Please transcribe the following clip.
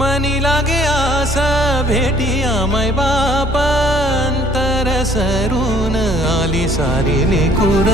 मनी लागे आस भेटिया माय बापंतर सरून आली सारी लेकुर